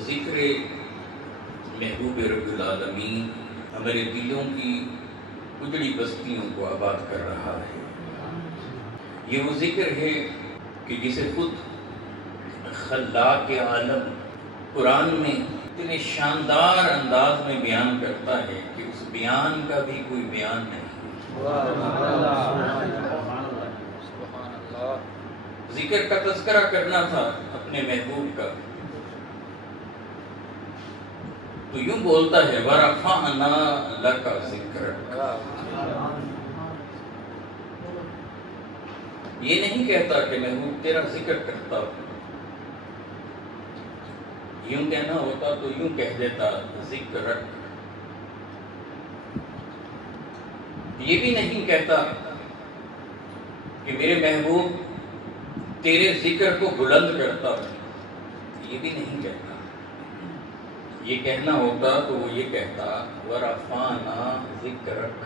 ذکر محبوب رب العالمین ہمارے دلوں کی اجڑی بستیوں کو آباد کر رہا ہے۔ یہ وہ ذکر ہے کہ جسے خود خلاق عالم قرآن میں اتنے شاندار انداز میں بیان کرتا ہے کہ اس بیان کا بھی کوئی بیان نہیں۔ ذکر کا تذکرہ کرنا تھا اپنے محبوب کا تو یوں بولتا ہے وَرَفَعْنَا لَكَ ذِكْرَكَ۔ یہ نہیں کہتا کہ محبوب تیرا ذکر کرتا ہوں، یوں کہنا ہوتا تو یوں کہہ دیتا ذکرک۔ یہ بھی نہیں کہتا کہ میرے محبوب تیرے ذکر کو بلند کرتا ہوں، یہ بھی نہیں کہتا۔ یہ کہنا ہوتا تو وہ یہ کہتا وَرَفَعْنَا ذِكْرَكَ۔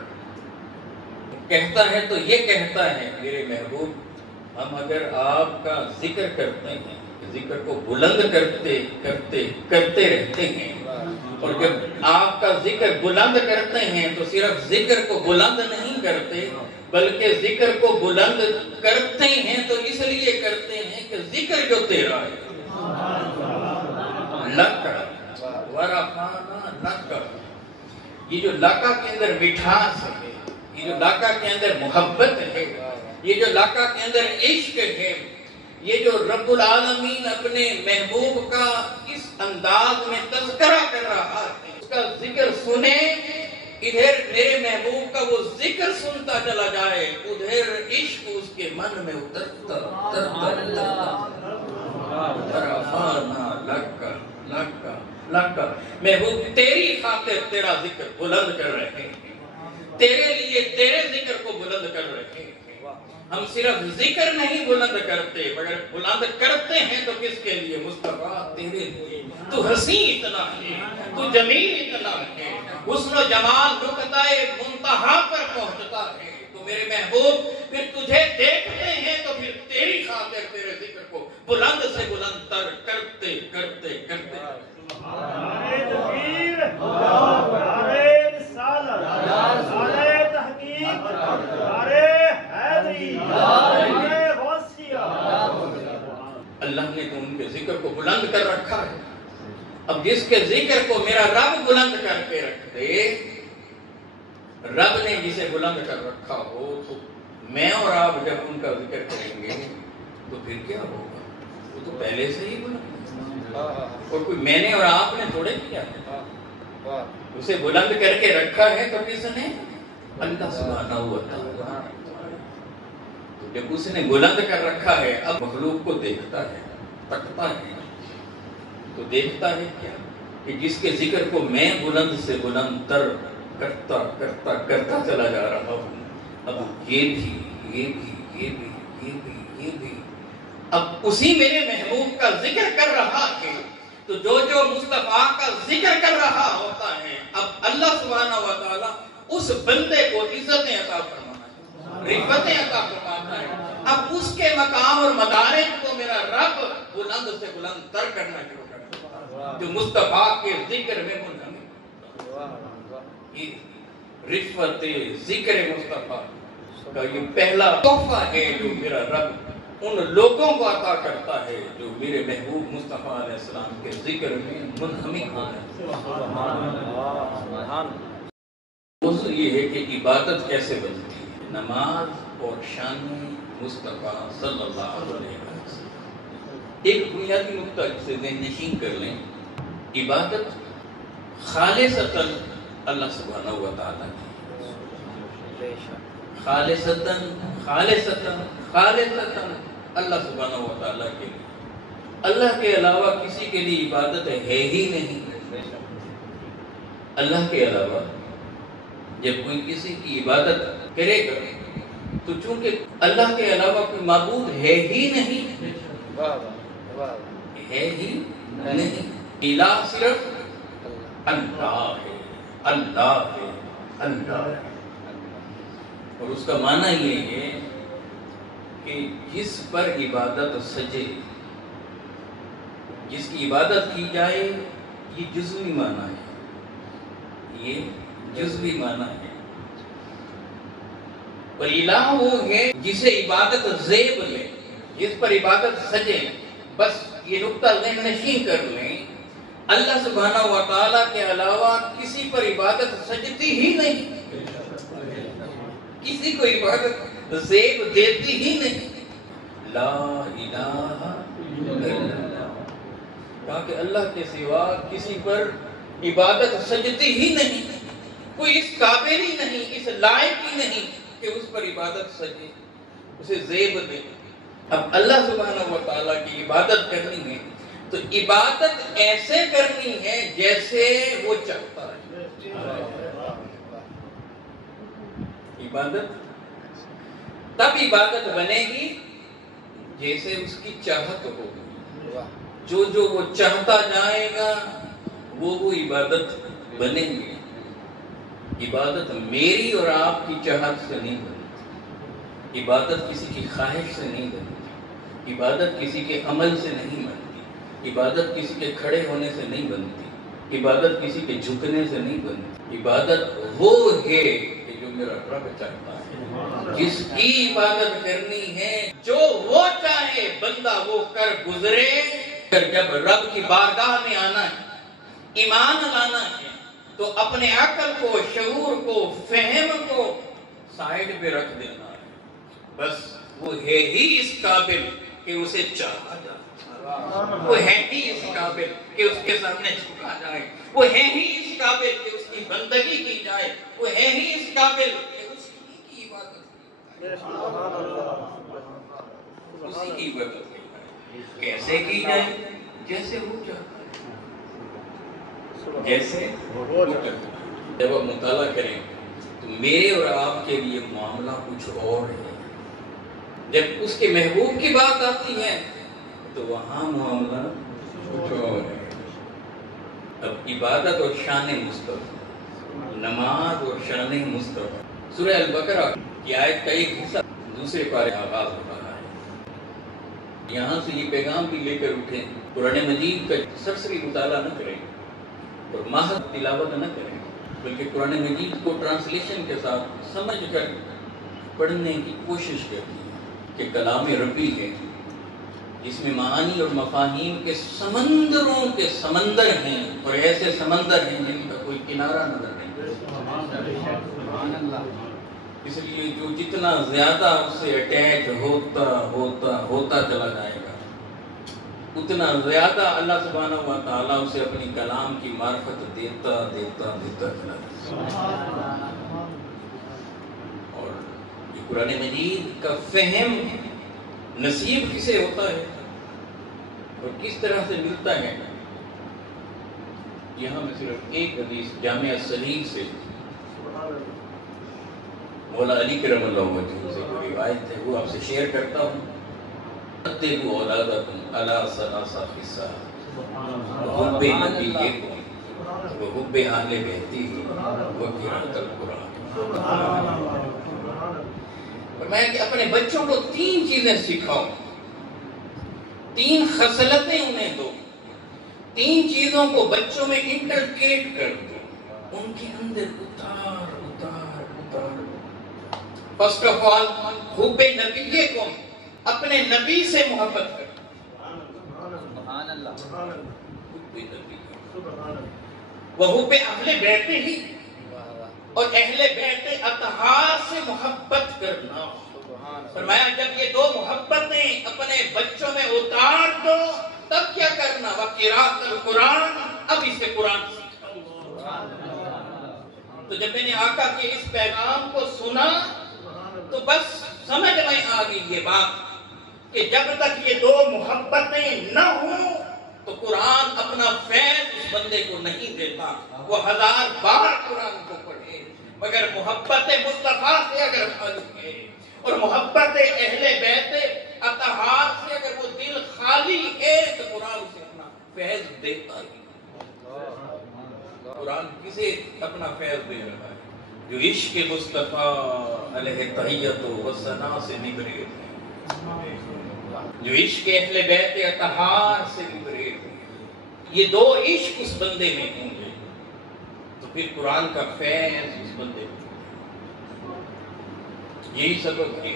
کہتا ہے تو یہ کہتا ہے میرے محبوب ہم اگر آپ کا ذکر کرتے ہیں، ذکر کو بلند کرتے رہتے ہیں، اور جب آپ کا ذکر بلند کرتے ہیں تو صرف ذکر کو بلند نہیں کرتے بلکہ ذکر کو بلند کرتے ہیں تو اس لیے کرتے ہیں کہ ذکر جو تیرا ہے لَكَ وَرَفَعْنَا لَكَ، یہ جو لَكَ کے اندر مٹھاس ہے، یہ جو لَكَ کے اندر محبت ہے، یہ جو لَكَ کے اندر عشق ہے، یہ جو رب العالمین اپنے محبوب کا اس انداز میں تذکرہ کر رہا ہے، اس کا ذکر سنے، ادھر میرے محبوب کا وہ ذکر سنتا چلا جائے، ادھر عشق اس کے من میں اترتا وَرَفَعْنَا لَكَ لَكَ۔ محبوب تیری خاطر تیرا ذکر بلند کر رہے ہیں، تیرے لیے تیرے ذکر کو بلند کر رہے ہیں۔ ہم صرف ذکر نہیں بلند کرتے مگر بلند کرتے ہیں تو کس کے لیے؟ مصطفیٰ تیرے لیے۔ تو حسین اتنا ہے، تو جمیل اتنا ہے، حسن و جمال نقطۂ منتہا پر پہنچتا ہے، تو میرے محبوب پھر تجھے دیکھتے ہیں تو پھر تیری خاطر تیرے ذکر کو بلند سے بلند تر کرتے کرتے کرتے۔ نعرہ تکبیر، نعرہ رسالت، نعرہ تحقیق، نعرہ حیدری، نعرہ غوثیہ۔ اللہ نے تو ان کے ذکر کو بلند کر رکھا ہے، اب جس کے ذکر کو میرا رب بلند کر کے رکھ دے، رب نے جسے بلند کر رکھا ہو تو میں اور آپ جب ان کا ذکر کریں گے تو پھر کیا ہوگا؟ وہ تو پہلے سے ہی بلند ہے، اور کوئی میں نے اور آپ نے تھوڑے کیا ہے، اسے بلند کر کے رکھا ہے تو کس نے؟ اللہ سبحانہ و تعالیٰ۔ تو جب اس نے بلند کر رکھا ہے اب مخلوق کو دیکھتا ہے، تکتا ہے تو دیکھتا ہے کیا کہ جس کے ذکر کو میں بلند سے بلند تر کرتا کرتا کرتا چلا جا رہا ہوں، اب یہ بھی اب اسی میرے محبوب کا ذکر کر رہا ہے، تو جو مصطفیٰ کا ذکر کر رہا ہوتا ہے اب اللہ سبحانہ و تعالیٰ اس بندے کو عزتیں عطا فرماتا ہے، رفعتیں عطا فرماتا ہے، اب اس کے مقام اور مدارج کو میرا رب بلند سے بلند تر کرنا شروع کرتا ہے، جو مصطفیٰ کے ذکر میں یہ رفعت ذکر مصطفیٰ کا یہ پہلا تحفہ ہے جو میرا رب ان لوگوں کو عطا کرتا ہے جو میرے محبوب مصطفیٰ علیہ السلام کے ذکر میں منہمک ہو جائے۔ موضوع یہ ہے کہ عبادت کیسے بنتی ہے، نماز اور شان مصطفیٰ صلی اللہ علیہ وسلم۔ ایک بنیادی نقطہ جسے ذہن نشین کر لیں، عبادت خالصتاً اللہ سبحانہ و تعالیٰ کی، خالصتاً اللہ سبحانہ و تعالیٰ کے لیے، اللہ کے علاوہ کسی کے لیے عبادت ہے ہی نہیں۔ اللہ کے علاوہ جب کوئی کسی کی عبادت کرے گا تو چونکہ اللہ کے علاوہ کوئی معبود ہے ہی نہیں، ہے ہی نہیں، الہ صرف اللہ ہے، اللہ ہے، اللہ ہے۔ اور اس کا معنی یہ ہے کہ جس پر عبادت سجے جس کی عبادت کی جائے یہ جزوی معنی ہے، یہ جزوی معنی ہے۔ اور الہ وہ ہے جسے عبادت زیب لے، جس پر عبادت سجے۔ بس یہ نقطہ ذہن نشین کر لیں، اللہ سبحانہ و تعالیٰ کے علاوہ کسی پر عبادت سجتی ہی نہیں، کسی کو عبادت زیب دیتی ہی نہیں۔ لا الہ الا اللہ، تاکہ اللہ کے سوا کسی پر عبادت سجتی ہی نہیں، کوئی اس قابل ہی نہیں، اس لائق ہی نہیں کہ اس پر عبادت سجے، اسے زیب دے۔ اب اللہ سبحانہ و تعالیٰ کی عبادت کرنی ہے تو عبادت ایسے کرنی ہے جیسے وہ چاہتا ہے۔ عبادت تب عبادت بنے گی جیسے اس کی چاہت ہوگی، جو وہ چاہتا جائے گا وہ عبادت بنے گی۔ عبادت میری اور آپ کی چاہت سے نہیں بنتی، عبادت کسی کی خواہش سے نہیں بنتی، عبادت کسی کے عمل سے نہیں بنتی، عبادت کسی کے کھڑے ہونے سے نہیں بنتی، عبادت کسی کے جھکنے سے نہیں بنتی۔ عبادت وہ ہے کہ جو میرا رب چاہتا ہے، جس کی عبادت کرنی ہے، جو وہ چاہے بندہ وہ کر گزرے۔ جب رب کی بارگاہ میں آنا ہے، ایمان لانا ہے، تو اپنے عقل کو، شعور کو، فہم کو سائیڈ پہ رکھ دینا ہے۔ بس وہ ہے ہی اس قابل کہ اسے چاہا جائے، وہ ہے ہی اس قابل کہ اس کے سامنے جھکا جائے، وہ ہے ہی اس قابل کہ اس کی بندگی کی جائے، وہ ہے ہی اس قابل کہ اس کی عبادت کی جائے، اسی کی عبادت کی جائے۔ کیسے کی جائے؟ جیسے وہ چاہتا ہے، جیسے وہ چاہتا ہے۔ جب آپ مطالعہ کریں تو میرے اور آپ کے لیے معاملہ کچھ اور ہے، جب اس کے محبوب کی بات آتی ہے تو وہاں معاملہ کچھ اور ہے۔ اب عبادت اور شان مصطفیٰ، نماز اور شان مصطفیٰ، سورہ البقرہ کی آیت کا ایک حصہ دوسرے پارے آغاز ہو رہا ہے۔ یہاں سے یہ پیغام بھی لے کر اٹھیں، قرآن مجید کا سرسری مطالعہ نہ کریں اور محض تلاوت نہ کریں، بلکہ قرآن مجید کو ٹرانسلیشن کے ساتھ سمجھ کر پڑھنے کی کوشش کریں کہ کلام ربی ہے، جس میں معانی اور مفاہیم کے سمندروں کے سمندر ہیں، اور ایسے سمندر ہیں جن کا کوئی کنارہ نظر نہیں۔ اس لیے جو جتنا زیادہ اس سے اٹیچ ہوتا چلا جائے گا، اتنا زیادہ اللہ سبحانہ و تعالیٰ اسے اپنی کلام کی معرفت دیتا چلا جائے گا۔ اور یہ قرآن مجید کا فہم نصیب کسے ہوتا ہے اور کس طرح سے ملتا ہے؟ یہاں میں صرف ایک حدیث جامع صحیح سے مولا علی کرم اللہ وجہ سے کوئی روایت ہے، وہ آپ سے شیئر کرتا ہوں۔ اتقوا اولادکم علی ثلاث خصال، حب نبیکم وحب اہل بیتہ وقراءۃ القرآن۔ فرمایا کہ اپنے بچوں کو 3 چیزیں سکھاؤ، 3 خصلتیں انہیں دو، 3 چیزوں کو بچوں میں انٹرکیٹ کر دو، ان کے اندر اتار۔ فرسٹ آف آل حب نبیکم، اپنے نبی سے محبت کر، سبحان اللہ، وحب اہل بیتہ ہی، اور اہل بیت اطہار سے محبت کرنا۔ فرمایا جب یہ 2 محبتیں اپنے بچوں میں اتار دو تب کیا کرنا؟ وقراءۃ القرآن، اب اسے قرآن سکھاؤ۔ تو جب میں نے آقا کے اس پیغام کو سنا تو بس سمجھ میں آ گئی یہ بات کہ جب تک یہ 2 محبتیں نہ ہوں تو قرآن اپنا فیض اس بندے کو نہیں دیتا۔ وہ 1000 بار قرآن کو پڑھے مگر محبت مصطفیٰ سے اگر خالی ہے، اور محبت اہل بیت اطہار سے اگر وہ دل خالی ہے تو قرآن اسے اپنا فیض دیتا ہی۔ قرآن کسے اپنا فیض دے رہا ہے؟ جو عشق مصطفیٰ علیہ تحیت و ثنا سے نبرے ہیں، جو عشق اہل بیت اطہار سے نبرے ہیں، یہ دو عشق اس بندے میں ہوں گے تو پھر قرآن کا فیض اس بندے میں. یہی سبب ہے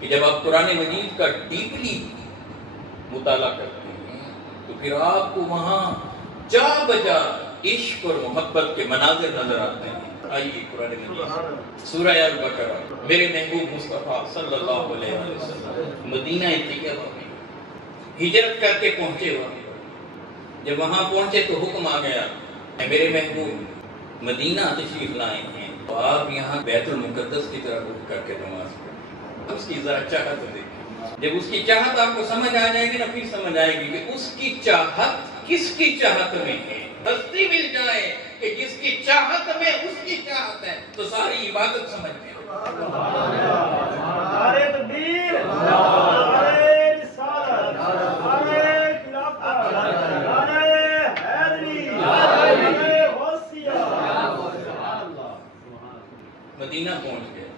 کہ جب آپ قرآن مجید کا ڈیپلی مطالعہ کرتے ہیں تو پھر آپ کو وہاں جا بجا عشق اور محبت کے مناظر نظر آتے ہیں. آئیے قرآن مجید سورہ البقرہ. میرے محبوب مصطفیٰ صلی اللہ علیہ وسلم مدینہ طیبہ میں ہجرت کر کے پہنچے ہوئے. جب وہاں پہنچے تو حکم آ گیا میرے محبوب مدینہ تشریف لائے ہیں تو آپ یہاں بیت المقدس کی طرف رخ کر کے نماز پڑھیں. اس کی ذرا چاہت دیکھیں. جب اس کی چاہت آپ کو سمجھ آ جائے گی نا پھر سمجھ آئے گی کہ اس کی چاہت کس کی چاہت میں ہے. ہستی مل جائے کہ جس کی چاہت میں اس کی چاہت ہے تو ساری عبادت سمجھ میں. نعرہ تکبیر، نعرہ رسالت، نعرہ خلافت، نعرہ حیدری، نعرہ غوثیہ. مدینہ پہنچ گیا.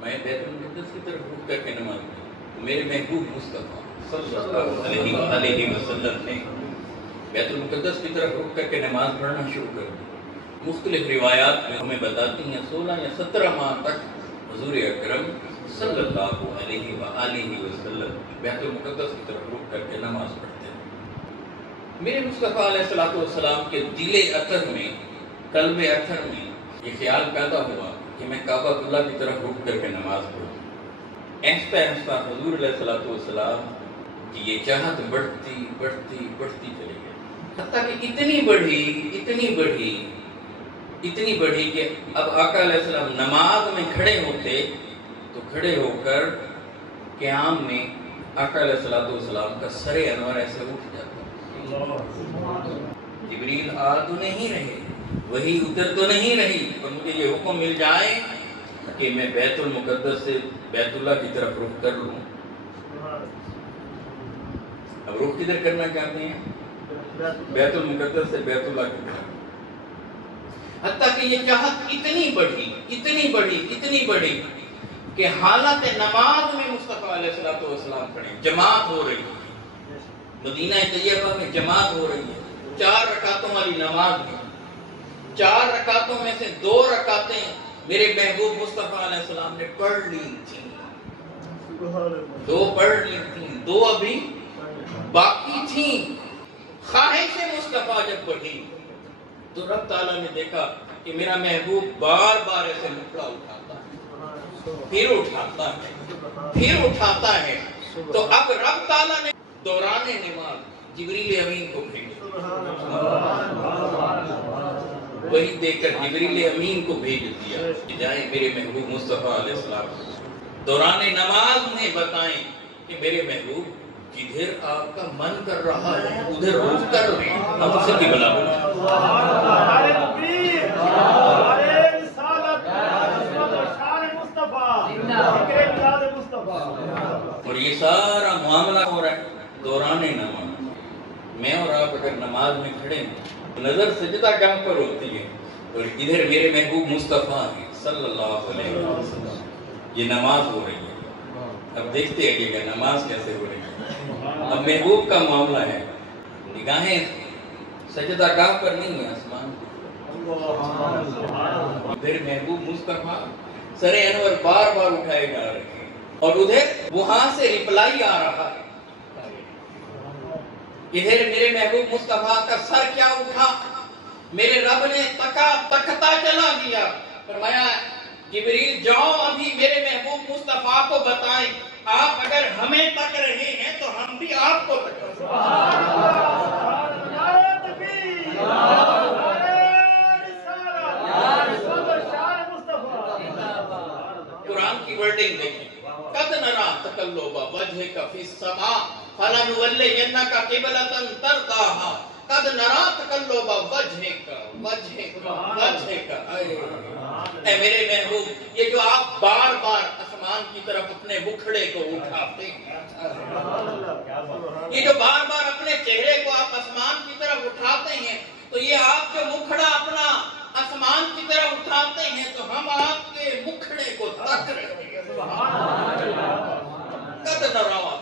میں بیت المقدس کی طرف رخ کر کے نماز پڑھی. میرے محبوب مصطفیٰ صلی اللہ علیہ وسلم نے بیت المقدس کی طرف رخ کر کے نماز پڑھنا شروع کر دی. مختلف روایات میں ہمیں بتاتی ہیں 16 یا 17 ماہ تک حضور اکرم صلی اللہ علیہ وآلہ وسلم بیت المقدس کی طرف رخ کر کے نماز پڑھتے ہیں. میرے مصطفیٰ علیہ السلام کے دل اطہر میں، قلب اطہر میں یہ خیال پیدا ہوا کہ میں کعبہ اللہ کی طرف رخ کر کے نماز پڑھوں. آہستہ آہستہ حضور علیہ السلام کی یہ چاہت بڑھتی بڑھتی بڑھتی چلی گئی، حتیٰ کہ اتنی بڑھی کہ اب آقا علیہ السلام نماز میں کھڑے ہوتے تو کھڑے ہو کر قیام میں آقا علیہ السلام کا سر انور ایسے اٹھ جاتا. جبریل آ تو نہیں رہے، وہی اتر تو نہیں رہی، اور مجھے یہ حکم مل جائے کہ میں بیت المقدس سے بیت اللہ کی طرف رخ کر لوں. اب رخ کدھر کرنا چاہتے ہیں؟ بیت المقدس سے بیت اللہ کی طرف. حتیٰ کہ یہ چاہت اتنی بڑھی کہ حالت نماز میں مصطفیٰ علیہ السلام کھڑے. جماعت ہو رہی ہے مدینہ طیبہ میں، جماعت ہو رہی ہے. 4 رکعتوں والی نماز ہے. 4 رکعتوں میں سے 2 رکعتیں میرے محبوب مصطفیٰ علیہ السلام نے پڑھ لی تھیں. 2 پڑھ لی تھیں، 2 ابھی باقی تھیں. خواہش مصطفیٰ جب بڑھی تو رب تعالیٰ نے دیکھا کہ میرا محبوب بار بار ایسے مکڑا اٹھاتا ہے، پھر اٹھاتا ہے. تو اب رب تعالیٰ نے دوران نماز جبریل امین کو بھیجا. وہی دیکھ کر جبریل امین کو بھیج دیا کہ جائیں میرے محبوب مصطفیٰ علیہ السلام دوران نماز میں بتائیں کہ میرے محبوب جدھر آپ کا من کر رہا ہے ادھر روز کر رہے ہیں. ہم اسے کی بلا اور یہ سارا معاملہ ہو رہا ہے دوران نماز. میں اور آپ اگر نماز میں کھڑے ہیں نظر سجدہ گاہ پر ہوتی ہے اور ادھر میرے محبوب مصطفیٰ ہیں صلی اللہ علیہ وسلم. یہ نماز ہو رہی ہے. اب دیکھتے ہیں کہ نماز کیسے ہو رہی ہے. اب محبوب کا معاملہ ہے، نگاہیں سجدہ گاہ پر نہیں ہے، آسمان ادھر محبوب مصطفیٰ سر انور بار بار اٹھائے جا رہے ہیں اور ادھر وہاں سے ریپلائی آ رہا ہے. ادھر میرے محبوب مصطفیٰ کا سر کیا اٹھا، میرے رب نے تکتا چلا گیا. فرمایا جبریل جاؤ ابھی میرے محبوب مصطفیٰ کو بتائیں آپ اگر ہمیں تک رہے ہیں تو ہم بھی آپ کو تک رہے قرآن کی ورڈنگ دیکھیں. قد نرا تقلب وجهك في السماء فلنولينك قبلة ترضاها. قد نرا تقلب وجهك. اے میرے محبوب یہ جو آپ بار بار آسمان کی طرف اپنے مکھڑے کو اٹھاتے ہیں، یہ جو بار بار اپنے چہرے کو آپ آسمان کی طرف اٹھاتے ہیں، تو یہ آپ جو مکھڑا اپنا آسمان کی طرف اٹھاتے ہیں تو ہم آپ کے مکھڑے کو تک رہے ہیں. قد نرا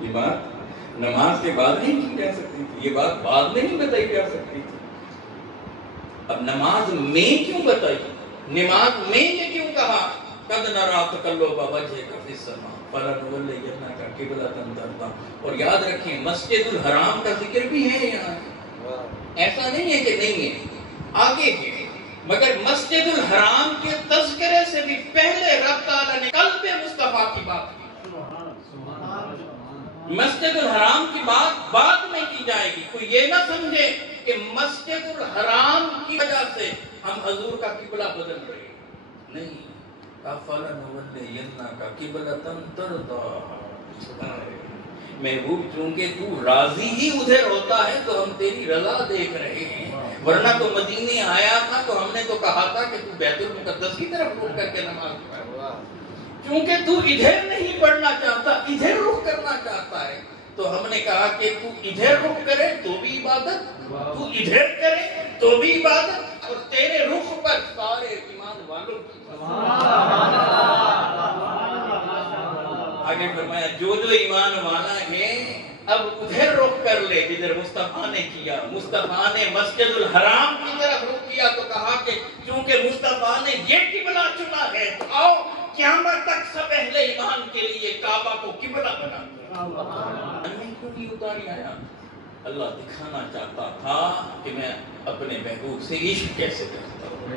یہ بات نماز کے بعد نہیں کی جا سکتی تھی، یہ بات بعد میں نہیں بتائی جا سکتی تھی. اب نماز میں کیوں بتائی؟ نماز میں یہ کیوں کہا قد نرا تقلب وجهك في السماء فلنولينك قبلة ترضاها؟ اور یاد رکھیں مسجد الحرام کا ذکر بھی ہے یہاں، ایسا نہیں ہے کہ نہیں ہے، آگے ہے، مگر مسجد الحرام کے تذکرے سے بھی پہلے رب تعالیٰ نے قلب مصطفیٰ کی بات کی. مسجد الحرام کی بات بعد میں کی جائے گی. کوئی یہ نہ سمجھے کہ مسجد الحرام کی وجہ سے ہم حضور کا قبلہ بدل رہے ہیں، نہیں. فَلَنُوَلِّيَنَّكَ قِبْلَةً تَرْضَاهَا. محبوب چونکہ تو راضی ہی ادھر ہوتا ہے تو ہم تیری رضا دیکھ رہے ہیں، ورنہ تو مدینے آیا تھا تو ہم نے تو کہا تھا کہ تو بیت المقدس کی طرف رخ کر کے نماز پڑھ. کیونکہ تو ادھر نہیں پڑھنا چاہتا، ادھر رخ کرنا چاہتا ہے، تو ہم نے کہا کہ تو ادھر رخ کرے تو بھی عبادت، تو ادھر کرے تو بھی عبادت، اور تیرے رخ پر سارے ایمان والوں کی. آگے فرمایا جو ایمان والا ہے اب ادھر رخ کر لے جدھر مصطفیٰ نے کیا. مصطفیٰ نے مسجد الحرام کی طرف رخ کیا تو کہا کہ چونکہ مصطفیٰ نے یہ قبلہ چنا ہے تو آؤ قیامت تک سب اہل ایمان کے لیے کعبہ کو قبلہ بنا دیں. کیوں نہیں اتاری آیا؟ اللہ دکھانا چاہتا تھا کہ میں اپنے محبوب سے عشق کیسے کرتا ہوں،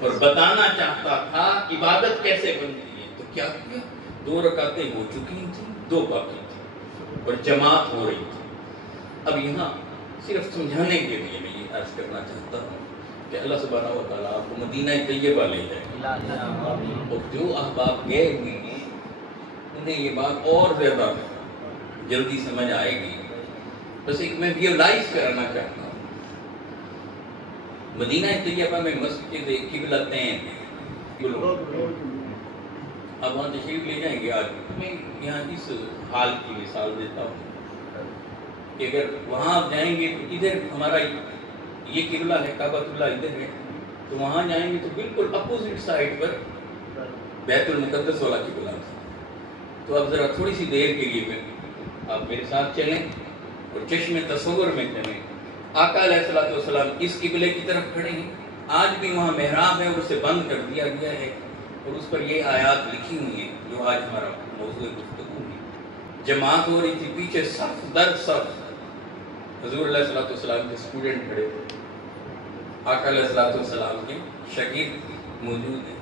اور بتانا چاہتا تھا عبادت کیسے بنتی ہے. تو کیا کیا؟ 2 رکعتیں ہو چکی تھیں، 2 باقی تھیں اور جماعت ہو رہی تھی. اب یہاں صرف سمجھانے کے لیے میں یہ عرض کرنا چاہتا ہوں کہ اللہ سبحانہ و تعالیٰ آپ کو مدینہ طیبہ لے جائے، اور جو احباب گئے ہوئے ہیں انہیں یہ بات اور زیادہ جلدی سمجھ آئے گی. بس ایک میں ریئلائز کرانا چاہتا ہوں، مدینہ طیبہ میں مسجد قبلتین ہیں. اب وہاں تشریف لے جائیں گے. آج میں یہاں اس حال کی مثال دیتا ہوں کہ اگر وہاں آپ جائیں گے تو ادھر ہمارا یہ قبلہ ہے، کعبۃ اللہ ادھر ہے، تو وہاں جائیں گے تو بالکل اپوزٹ سائڈ پر بیت المقدس والا قبلہ ہے. تو اب ذرا تھوڑی سی دیر کے لیے آپ میرے ساتھ چلیں اور چشم تصور میں چلیں. آقا علیہ الصلوۃ والسلام اس قبلے کی طرف کھڑے ہیں، آج بھی وہاں محراب ہے اور اسے بند کر دیا گیا ہے، اور اس پر یہ آیات لکھی ہوئی ہیں جو آج ہمارا موضوع گفتگو ہے. جماعت ہو رہی تھی، پیچھے صف در صف حضور علیہ الصلوۃ والسلام کے اسٹوڈنٹ کھڑے ہوئے، آقا علیہ الصلوۃ والسلام کے شاگرد موجود ہیں،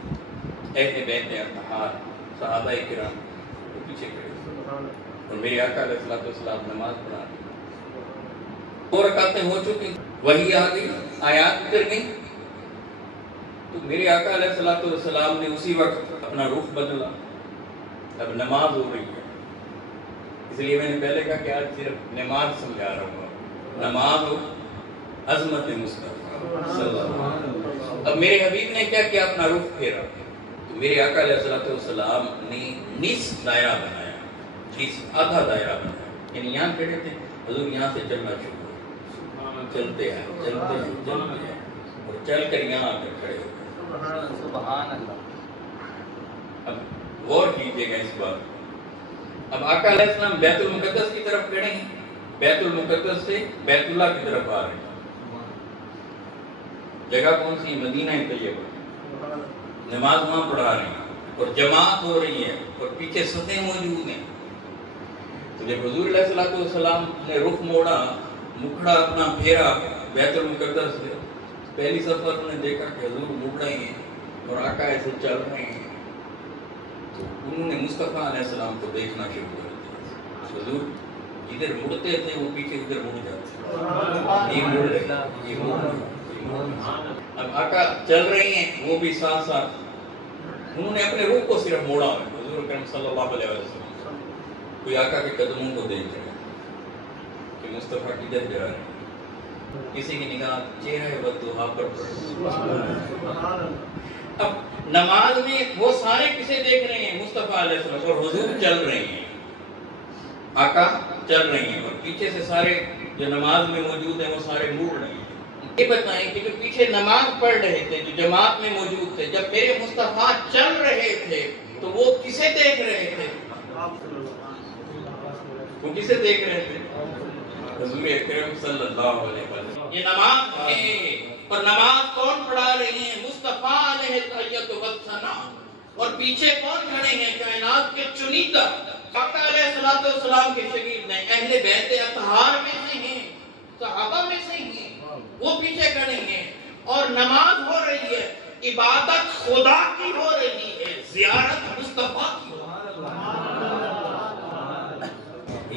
اہل بیت اطہار صحابہ کرام وہ پیچھے کھڑے ہوئے، اور میرے آقا علیہ الصلوۃ والسلام نماز پڑھا رہے. 2 رکعتیں ہو چکی، وحی آ گئی، آیات اتر گئی. تو میرے آقا علیہ الصلوۃ والسلام نے اسی وقت اپنا رخ بدلا. اب نماز ہو رہی ہے، اس لیے میں نے پہلے کہا کہ آج صرف نماز سمجھا رہا ہوں. نماز ہو عظمت مصطفیٰ صلی اللہ علیہ وسلم. اب میرے حبیب نے کیا کیا؟ اپنا رخ پھیرا. تو میرے آقا علیہ الصلوۃ والسلام نے نصف دائرہ بنایا، نصف آدھا دائرہ بنایا. یعنی یہاں کھڑے تھے، حضور یہاں سے چلنا شروع ہوا، چلتے ہیں چلتے ہیں چلتے ہیں، اور چل کر یہاں آ کر کھڑے ہو. سبحان اللہ. اب غور کیجیے گا اس بات. اب آقا علیہ السلام بیت المقدس کی طرف کھڑے ہیں، بیت المقدس سے بیت اللہ کی طرف آ رہے ہیں. جگہ کون سی؟ مدینہ طیبہ. نماز وہاں پڑھا رہے ہیں اور جماعت ہو رہی ہے اور پیچھے صفیں موجود ہیں. تو جب حضور علیہ الصلوۃ والسلام نے رخ موڑا، مکھڑا اپنا پھیرا بیت المقدس سے، پہلی صف پر انہوں نے دیکھا کہ حضور مڑ رہے ہیں اور آقا ایسے چل رہے ہیں. تو انہوں نے مصطفیٰ علیہ السلام کو دیکھنا شروع کر دیا. حضور ادھر مڑتے تھے وہ پیچھے ادھر مڑ جاتے، یہ مڑ رہے، یہ مڑ رہے. اب آقا چل رہے ہیں وہ بھی ساتھ ساتھ. انہوں نے اپنے روح کو صرف موڑا ہے. حضور اکرم صلی اللہ علیہ وسلم کوئی آقا کے قدموں کو دیکھ رہے ہیں کہ مصطفیٰ کدھر جا رہے ہیں. کسی کی نگاہ چہرہ بددعا پر پڑی. اب نماز میں وہ سارے کسے دیکھ رہے ہیں؟ مصطفیٰ علیہ السلام. اور حضور چل رہے ہیں، آقا چل رہے ہیں، اور پیچھے سے سارے جو نماز میں موجود ہیں وہ سارے مڑ رہے ہیں. یہ بتائیں کہ جو پیچھے نماز پڑھ رہے تھے، جو جماعت میں موجود تھے، جب میرے مصطفیٰ چل رہے تھے تو وہ کسے دیکھ رہے تھے؟ وہ کسے دیکھ رہے تھے؟ رسول اکرم صلی اللہ علیہ وسلم. یہ نماز ہے، اور نماز کون پڑھا رہے ہیں؟ مصطفیٰ علیہ التحیۃ والثنا. اور پیچھے کون کھڑے ہیں؟ کائنات کے چنیدہ آقا علیہ السلام کے شاگرد ہیں، اہل بیت اطہار میں سے ہیں، صحابہ میں سے ہیں، وہ پیچھے کھڑے ہیں. اور نماز ہو رہی ہے، عبادت خدا کی ہو رہی ہے، زیارت مصطفیٰ کی.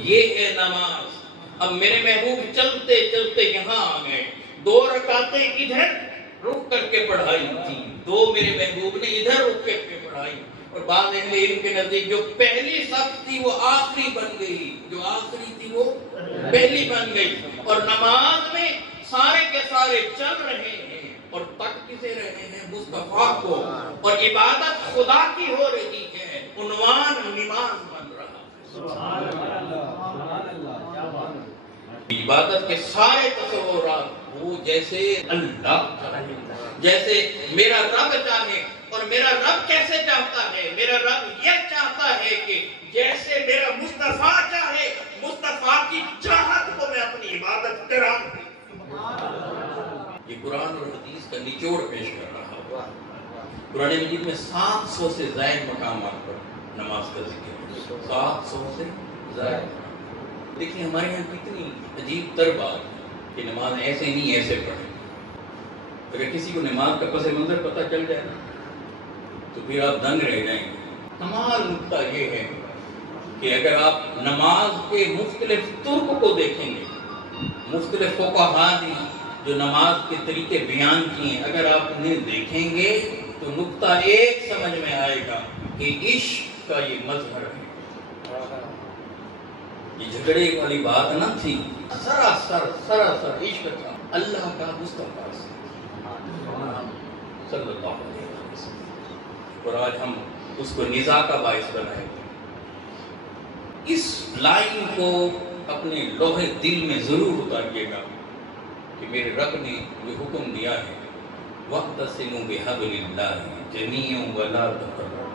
یہ ہے نماز. اب میرے محبوب چلتے چلتے یہاں آ گئے. 2 رکعتیں ادھر رک کر کے پڑھائی تھی، 2 میرے محبوب نے ادھر رک کر کے پڑھائی. اور بعض اہل علم کے نزدیک جو پہلی صف تھی وہ آخری بن گئی، جو آخری تھی وہ پہلی بن گئی. اور نماز میں سارے کے سارے چل رہے ہیں اور تک کسے رہے ہیں؟ مصطفیٰ کو. اور عبادت خدا کی ہو رہی ہے، عنوان نماز بن رہا ہے. عبادت کے سارے تصورات وہ جیسے اللہ، جیسے میرا رب چاہے. اور میرا رب کیسے چاہتا ہے؟ میرا رب یہ چاہتا ہے کہ جیسے میرا مصطفیٰ چاہے، مصطفیٰ کی چاہت کو میں اپنی عبادت کراؤں. یہ قرآن اور حدیث کا نچوڑ پیش کر رہا ہوں. قرآن مجید میں 700 سے زائد مقامات پر نماز کا ذکر ہے. 700 سے زائد. دیکھیں ہمارے یہاں کتنی عجیب تر بات کہ نماز ایسے نہیں ایسے پڑھیں. اگر کسی کو نماز کا پس منظر پتہ چل جائے نا تو پھر آپ دنگ رہ جائیں گے. کمال نکتہ یہ ہے کہ اگر آپ نماز کے مختلف طرق کو دیکھیں گے، مختلف فقہاء نے جو نماز کے طریقے بیان کیے ہیں، اگر آپ انہیں دیکھیں گے تو نکتہ ایک سمجھ میں آئے گا کہ عشق کا یہ مظہر ہے. یہ جھگڑے والی بات نہ تھی، سراسر عشق تھا اللہ کا مصطفیٰ صلی اللہ علیہ وسلم. اور آج ہم اس کو نزاع کا باعث بنائے. اس لائن کو اپنے لوہے دل میں ضرور اتاریے گا کہ میرے رب نے جو حکم دیا ہے وَاعْتَصِمُوا بِحَبْلِ اللَّهِ جَمِيعًا وَلَا تَفَرَّقُوا.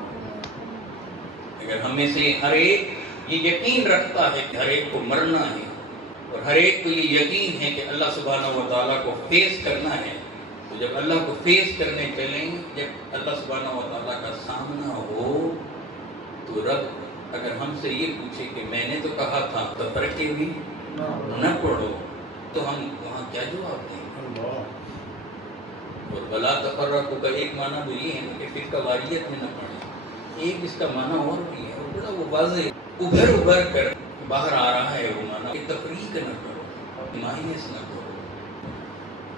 اگر ہم میں سے ہر ایک یہ یقین رکھتا ہے کہ ہر ایک کو مرنا ہے اور ہر ایک کو یہ یقین ہے کہ اللہ سبحانہ و تعالیٰ کو فیس کرنا ہے، تو جب اللہ کو فیس کرنے چلیں، جب اللہ سبحانہ و تعالیٰ کا سامنا ہو تو رب اگر ہم سے یہ پوچھے کہ میں نے تو کہا تھا تفرقے بھی نہ پڑھو، تو ہم وہاں کیا جواب دیں؟ اور بلا تفرقوں کا ایک معنی تو یہ ہے کہ فرقہ واریت میں نہ پڑھیں. ایک اس کا معنی اور بھی ہے، اور بڑا وہ واضح ابھر کر باہر آ رہا ہے وہ معنی کہ تفریق نہ کرو، مائنس نہ کرو.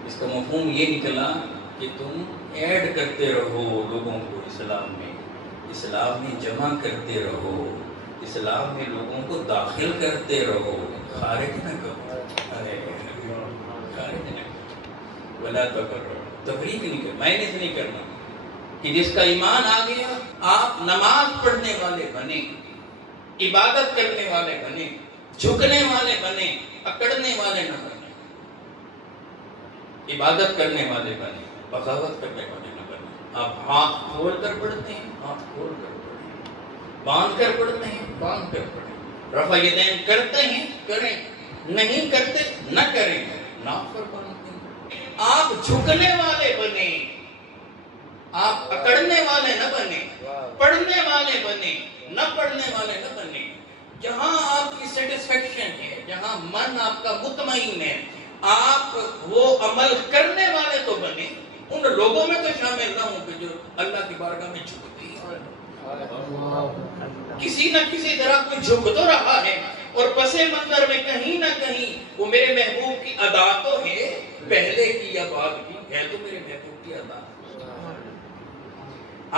اس کا مفہوم یہ نکلا کہ تم ایڈ کرتے رہو لوگوں کو اسلام میں جمع کرتے رہو، اسلام میں لوگوں کو داخل کرتے رہو، خارج نہ کرو. خارج نہ کرو، ولا تفریق نہیں کرنا، مائنس نہیں کرنا. کہ جس کا ایمان آ گیا آپ نماز پڑھنے والے بنے، عبادت کرنے والے بنے، جھکنے والے بنے، اکڑنے والے نہ بنے. عبادت کرنے والے بنے، بغاوت کرنے والے نہ بنے. آپ ہاتھ کھول کر پڑھتے ہیں، ہاتھ کھول کر پڑھیں، باندھ کر پڑھتے ہیں، باندھ کر پڑھیں. رفع یدین کرتے ہیں کریں، نہیں کرتے نہ کریں، نافرمانی. آپ جھکنے والے بنے، آپ اکڑنے والے نہ بنے، پڑھنے والے بنے، نہ پڑھنے والے نہ بنے. جہاں آپ کی سیٹسفیکشن ہے، جہاں من آپ کا مطمئن ہے، آپ وہ عمل کرنے والے تو بنے، ان لوگوں میں تو شامل نہ ہوں کہ جو اللہ کی بارگاہ میں جھکتے ہیں. کسی نہ کسی طرح کوئی جھک تو رہا ہے، اور پس منظر میں کہیں نہ کہیں وہ میرے محبوب کی ادا تو ہے، پہلے کی یا بعد کی ہے تو میرے محبوب کی ادا.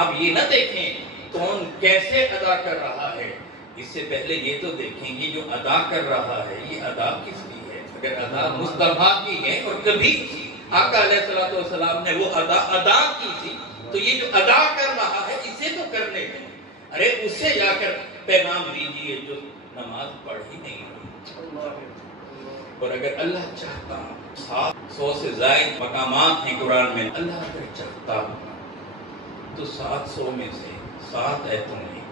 اب یہ نہ دیکھیں کون کیسے ادا کر رہا ہے، اس سے پہلے یہ تو دیکھیں گے جو ادا کر رہا ہے یہ ادا کس کی ہے. اگر ادا مصطفیٰ کی ہے اور کبھی آقا علیہ السلام نے وہ ادا کی تھی، تو یہ جو ادا کر رہا ہے اسے تو کرنے دیں. ارے اس سے جا کر پیغام دیجئے جو نماز پڑھ ہی نہیں رہی. اور اگر اللہ چاہتا، 700 سے زائد مقامات ہیں قرآن میں، اللہ اگر چاہتا تو 700 میں سے 7 آیتوں میں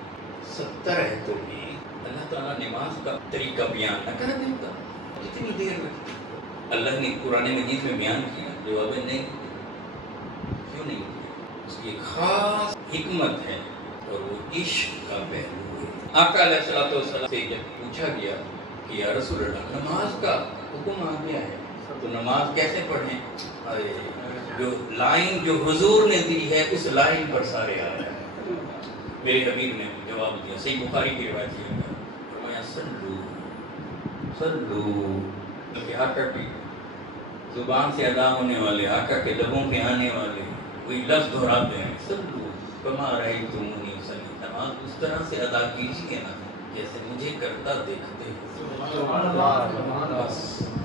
70 آیتوں میں اللہ تعالیٰ نماز کا طریقہ بیان نہ کر دیتا؟ کتنی دیر میں اللہ نے قرآن مجید میں بیان کیا، جواب نہیں، کیوں نہیں کیا؟ اس کی ایک خاص حکمت ہے اور وہ عشق کا پہلو ہے۔ آقا علیہ السلام سے جب پوچھا گیا کہ یا رسول اللہ نماز کا حکم آ گیا ہے تو نماز کیسے پڑھیں؟ جو لائن جو حضور نے دی ہے اس لائن پر سارے آ رہے ہیں۔ میرے حبیب نے جواب دیا، صحیح بخاری کی روایت ہے، فرمایا صلو کہ آقا کی زبان سے ادا ہونے والے، آقا کے لبوں پہ آنے والے کوئی لفظ دہراتے ہیں، صلو کما رأیتمونی اصلی، نماز اس طرح سے ادا کیجیے نا جیسے مجھے کرتا دیکھتے ہیں۔ بس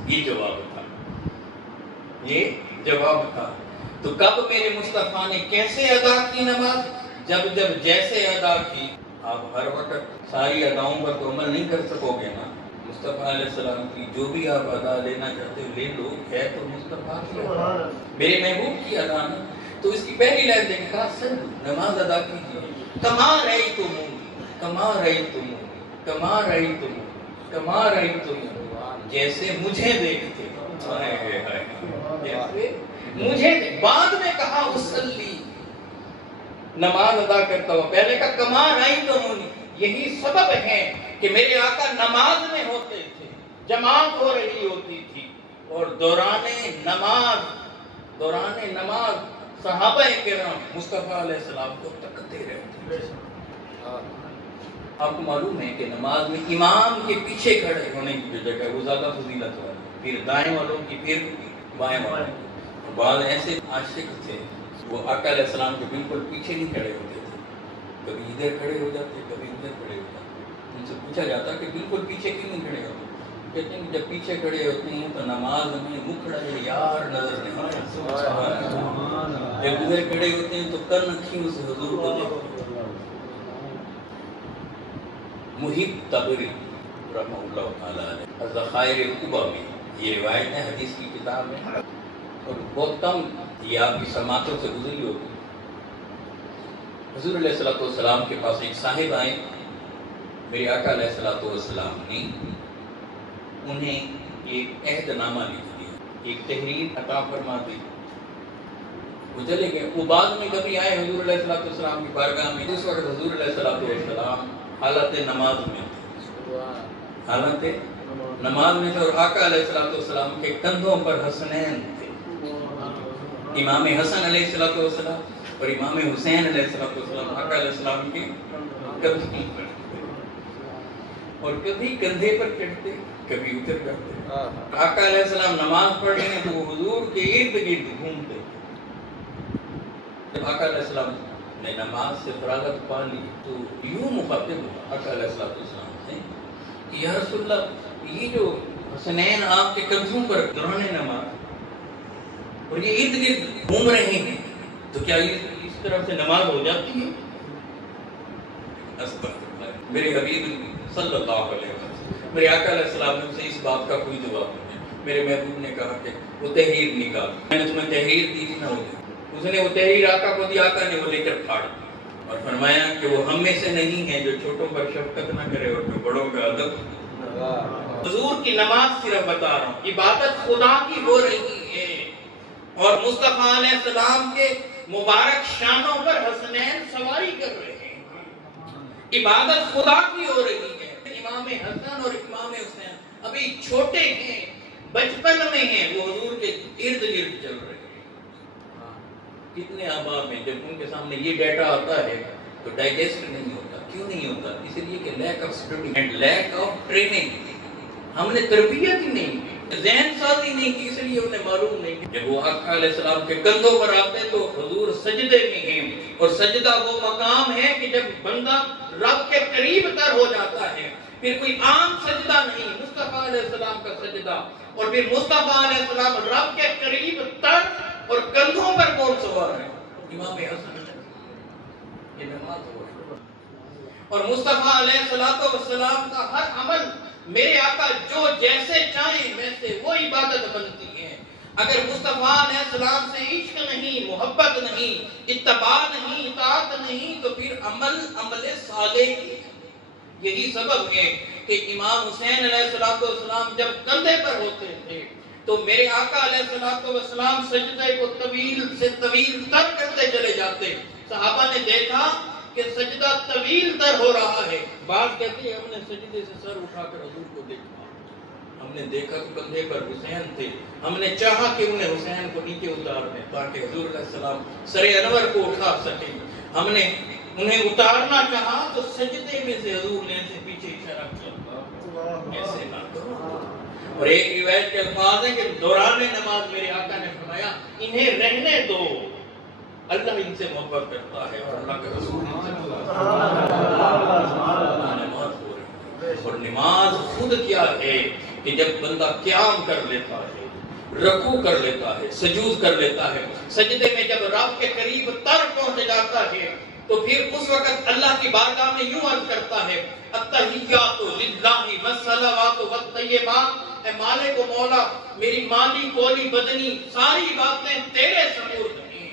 یہ جواب تھا، یہ جواب تھا۔ تو کب میرے مصطفیٰ نے کیسے ادا کی نماز؟ جب جیسے ادا کی۔ آپ ہر وقت ساری اداؤں پر تو عمل نہیں کر سکو گے نا۔ مصطفیٰ علیہ السلام کی جو بھی آپ ادا لینا چاہتے ہو لے لو، ہے تو مصطفیٰ کی ادا، میرے محبوب کی ادا نا۔ تو اس کی پہلی لائن دیکھا، سر نماز ادا کیجیے کما رأیتمونی جیسے مجھے دیکھتے، جیسے مجھے۔ بعد میں کہا اصلی، نماز ادا کرتا ہوں، پہلے کا کما رأیتمونی۔ یہی سبب ہے کہ میرے آقا نماز میں ہوتے تھے، جماعت ہو رہی ہوتی تھی، اور دوران نماز صحابہ کرام مصطفیٰ علیہ السلام کو تکتے رہتے تھے۔ آپ کو معلوم ہے کہ نماز میں امام کے پیچھے کھڑے ہونے کی جو جگہ وہ زیادہ فضیلت والی، پھر دائیں والوں کی، پھر بائیں والوں کی۔ بعض ایسے عاشق تھے وہ آقا علیہ السلام کے بالکل پیچھے نہیں کھڑے ہوتے تھے، کبھی ادھر کھڑے ہو جاتے، کبھی ادھر کھڑے ہو جاتے۔ ان سے پوچھا جاتا کہ بالکل پیچھے کیوں نہیں کھڑے ہوتے؟ کہتے ہیں کہ جب پیچھے کھڑے ہوتے ہیں تو نماز میں مکھڑا یار نظر نہیں آتا، جب ادھر کھڑے ہوتے ہیں تو کن اکھیوں سے حضور کو دیکھتے۔ محب تبری رحمہ اللہ تعالیٰ علیہ الذخائر الکبریٰ میں یہ روایت ہے، حدیث کی کتاب میں، اور بہت کم یہ آپ کی سماعتوں سے گزری ہوگی۔ حضور علیہ السلام کے پاس ایک صاحب آئے، میرے آقا علیہ السلام نے انہیں ایک عہد نامہ لکھ دیا، ایک تحریر عطا فرما دی، وہ چلے گئے۔ وہ بعد میں کبھی آئے حضور علیہ السلام کی بارگاہ میں، اس وقت حضور علیہ السلام حالت نماز میں تھے، حالت نماز میں تھے، اور آقا علیہ السلام کے کندھوں پر حسنین تھے، امام حسن علیہ السلام اور امام حسین علیہ السلام آقا علیہ السلام کے کندھوں پر، اور کبھی کندھے پر چڑھتے کبھی اتر کرتے۔ آقا علیہ السلام نماز پڑھ رہے ہیں تو وہ حضور کے ارد گرد گھومتے۔ جب آقا علیہ السلام نے نماز سے فراغت پا لی تو یوں مخاطب ہوا آقا علیہ السلام سے کہ یا رسول اللہ، یہ جو حسنین آپ کے کندھوں پر دوران نماز اور یہ ارد گرد گھوم رہے ہیں تو کیا اس طرح سے نماز ہو جاتی ہے؟ میرے حبیب صلی اللہ علیہ وسلم، میرے آقا علیہ السلام نے سے اس بات کا کوئی جواب نہیں۔ میرے محبوب نے کہا کہ وہ تحریر نکال، میں نے تمہیں تحریر دی تھی نہ ہو جائے۔ اس نے وہ تحریر آقا کو دی، آقا نے وہ لے کر پھاڑ دی اور فرمایا کہ وہ ہم میں سے نہیں ہے جو چھوٹوں پر شفقت نہ کرے اور جو بڑوں کا ادب۔ حضور کی نماز صرف بتا رہا ہوں، عبادت خدا کی ہو رہی ہے، اور مصطفیٰ علیہ السلام کے مبارک شانوں پر حسنین سواری کر رہے ہیں، عبادت خدا کی ہو رہی ہے۔ امام حسن اور امام حسین ابھی چھوٹے ہیں، بچپن میں ہیں، وہ حضور کے ارد گرد چل رہے ہیں۔ کتنے آبا میں جب ان کے سامنے یہ ڈیٹا آتا ہے تو ڈائجسٹ نہیں ہوتا۔ کیوں نہیں ہوتا؟ اس لیے کہ lack of study and lack of training, ہم نے تربیت ہی نہیں کی، ذہن سازی نہیں کی، اس لیے انہیں معلوم نہیں۔ جب وہ آقا علیہ السلام کے کندھوں پر آتے تو حضور سجدے میں ہیں، اور سجدہ وہ مقام ہے کہ جب بندہ رب کے قریب تر ہو جاتا ہے، پھر کوئی عام سجدہ نہیں، مصطفیٰ علیہ السلام کا سجدہ، اور پھر مصطفیٰ علیہ السلام رب کے قریب تر، اور کندھوں پر کون سوار ہے؟ امام حسن۔ یہ نماز ہو رہی ہے، اور مصطفیٰ علیہ السلام کا ہر عمل میرے آقا جو جیسے چاہیں ویسے وہ عبادت بنتی ہے۔ اگر مصطفیٰ علیہ السلام سے عشق نہیں، محبت نہیں، اتباع نہیں، اطاعت نہیں، تو پھر عمل صالح کی یہی سبب ہے کہ امام حسین علیہ السلام جب کندھے پر ہوتے تھے تو میرے آقا علیہ السلام سجدے کو طویل سے طویل تر کرتے چلے جاتے. صحابہ نے دیکھا کہ سجدہ طویل تر ہو رہا ہے. بعض کہتے ہیں ہم نے سجدے سے سر اٹھا کر حضور کو دیکھا, ہم نے دیکھا تو کندھے پر حسین تھے, ہم نے چاہا کہ انہیں حسین کو نیچے اتار دیں تاکہ حضور علیہ السلام سر انور کو اٹھا سکیں. ہم نے انہیں اتارنا چاہا تو سجدے میں سے حضور نے ایسے پیچھے اشارہ کیا, ایسے نہ کرو. اور ایک روایت کے الفاظ ہیں کہ دوران نماز میرے آقا نے فرمایا انہیں رہنے دو, اللہ ان سے محبت کرتا ہے اور اللہ کے رسول ان سے محبت کرتا ہے. اور نماز خود کیا ہے کہ جب بندہ قیام کر لیتا ہے, رکوع کر لیتا ہے, سجود کر لیتا ہے, سجدے میں جب رب کے قریب تر پہنچ جاتا ہے تو پھر اس وقت اللہ کی بارگاہ میں یوں عرض کرتا ہے التحیات للہ والصلوات والطیبات, اے مالک و مولا میری مالی کولی بدنی ساری باتیں تیرے سپرد ہیں.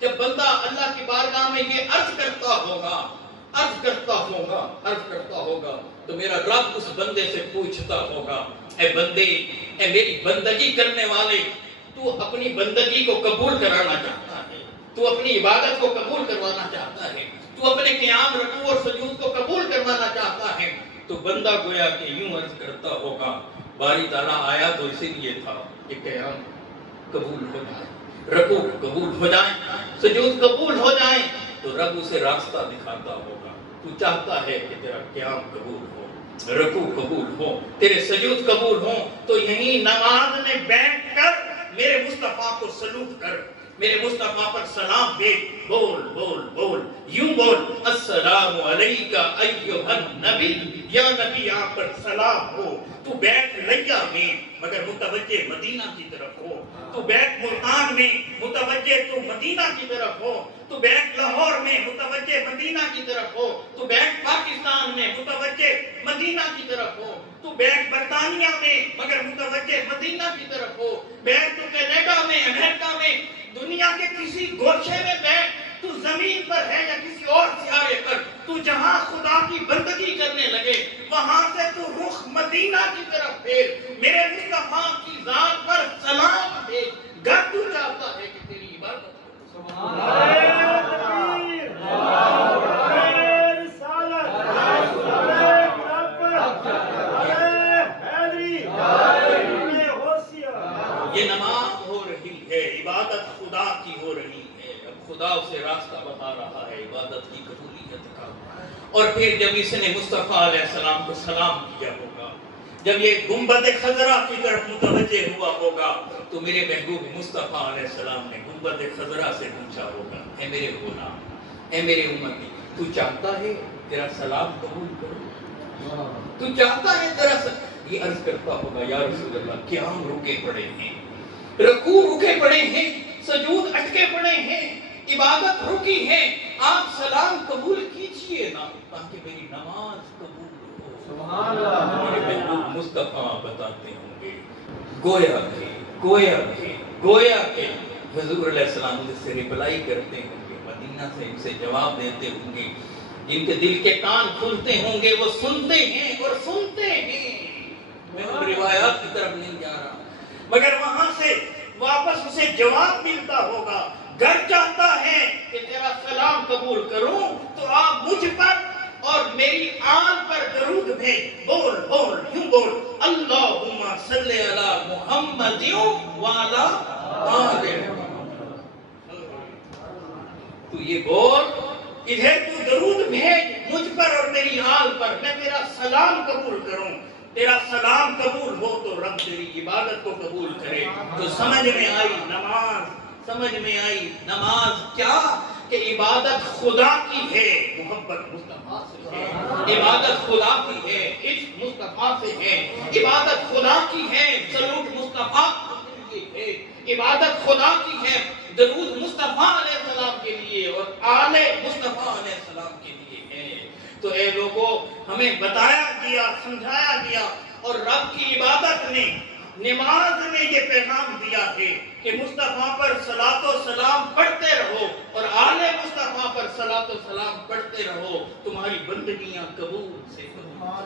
جب بندہ اللہ کی بارگاہ میں یہ عرض کرتا ہوگا تو میرا رب اس بندے سے پوچھتا ہوگا اے بندے, اے میری بندگی کرنے والے, تو اپنی بندگی کو قبول کرانا چاہتا ہے, تو اپنی عبادت کو قبول کروانا چاہتا ہے, تو اپنے قیام رکوع اور سجود کو قبول کروانا چاہتا ہے. تو بندہ گویا کہ یوں عرض کرتا ہوگا باری تعالیٰ آیا تو اسی لیے تھا کہ قیام قبول ہو جائے, رکوع قبول ہو جائیں, سجود قبول ہو جائیں, تو رب اسے راستہ دکھاتا ہوگا. تو چاہتا ہے کہ تیرا قیام قبول ہو, رکوع قبول ہو, تیرے سجود قبول ہو, تو یہیں نماز میں بیٹھ کر میرے مصطفیٰ کو سلوٹ کر, میرے مصطفیٰ پر سلام دے, بول بول بول یوں بول السلام علیکہ ایھا النبی, یا نبی آپ پر سلام ہو. تو بیٹھ لیا میں مگر متوجہ مدینہ کی طرف ہو, تو بیٹھ ملتان میں متوجہ تو مدینہ کی طرف ہو, تو بیٹھ لاہور میں متوجہ مدینہ کی طرف ہو, تو بیٹھ پاکستان میں متوجہ مدینہ کی طرف ہو, تو بیٹھ برطانیہ میں مگر متوجہ مدینہ کی طرف ہو, بیٹھ تو کینیڈا میں, امریکہ میں, دنیا کے کسی گوشے میں بیٹھ, تو زمین پر ہے یا کسی اور سیارے پر, تو جہاں خدا کی بندگی کرنے لگے وہاں سے تو رخ مدینہ کی طرف پھیر, میرے مصطفیٰ کی ذات پر سلام بھیج. گر تو چاہتا ہے کہ تیری عبادت ہو. سبحان یہ نماز ہو رہی ہے, عبادت خدا کی ہو رہی ہے. اب خدا اسے راستہ بتا رہا ہے عبادت کی قبولیت کا. اور پھر جب اس نے مصطفیٰ علیہ السلام کو سلام کیا ہوگا, جب یہ گنبد خضرا کی طرف متوجہ ہوا ہوگا, تو میرے محبوب مصطفیٰ علیہ السلام نے گنبد خضرا سے پوچھا ہوگا اے میرے غلام, اے میرے امتی, تو چاہتا ہے تیرا سلام قبول کرو, تو چاہتا ہے تیرا یہ عرض کرتا ہوگا یا رسول اللہ قیام رکے پڑے ہیں, رکوع رکے پڑے ہیں, سجود اٹکے پڑے ہیں, عبادت رکی ہے, آپ سلام قبول کیجئے نا تاکہ میری نماز قبول ہو. سبحان اللہ. میرے محبوب مصطفیٰ بتاتے ہوں گے گویا کہ حضور علیہ السلام سے رپلائی کرتے ہوں گے, مدینہ سے ان سے جواب دیتے ہوں گے, جن کے دل کے کان کھلتے ہوں گے وہ سنتے ہیں اور سنتے ہیں. میں ان روایات کی طرف نہیں جا رہا, مگر وہاں سے واپس اسے جواب ملتا ہوگا. گر چاہتا ہے کہ تیرا سلام قبول کروں تو آپ مجھ پر اور میری آل پر درود بھیج, بول بول یوں بول اللہم صلی علی محمد وعلی آل محمد. تو یہ بول, ادھر تو درود بھیج مجھ پر اور میری آل پر, میں تیرا سلام قبول کروں. تیرا سلام قبول ہو تو رب تیری عبادت کو قبول کرے. تو سمجھ میں آئی نماز کیا کہ عبادت خدا کی ہے, محبت مصطفیٰ سے ہے, عبادت خدا کی ہے, عشق مصطفیٰ سے ہے, عبادت خدا کی ہے, سلوٹ مصطفیٰ کے لیے ہے, عبادت خدا کی ہے, درود مصطفیٰ علیہ السلام کے لیے اور آل مصطفیٰ علیہ السلام کے لیے ہے. تو اے لوگوں, ہمیں بتایا گیا, سمجھایا گیا, اور رب کی عبادت میں نماز نے یہ پیغام دیا ہے کہ مصطفیٰ پر صلاۃ و سلام پڑھتے رہو اور آل مصطفیٰ پر صلاۃ و سلام پڑھتے رہو، تمہاری بندگیاں قبول سے قبول۔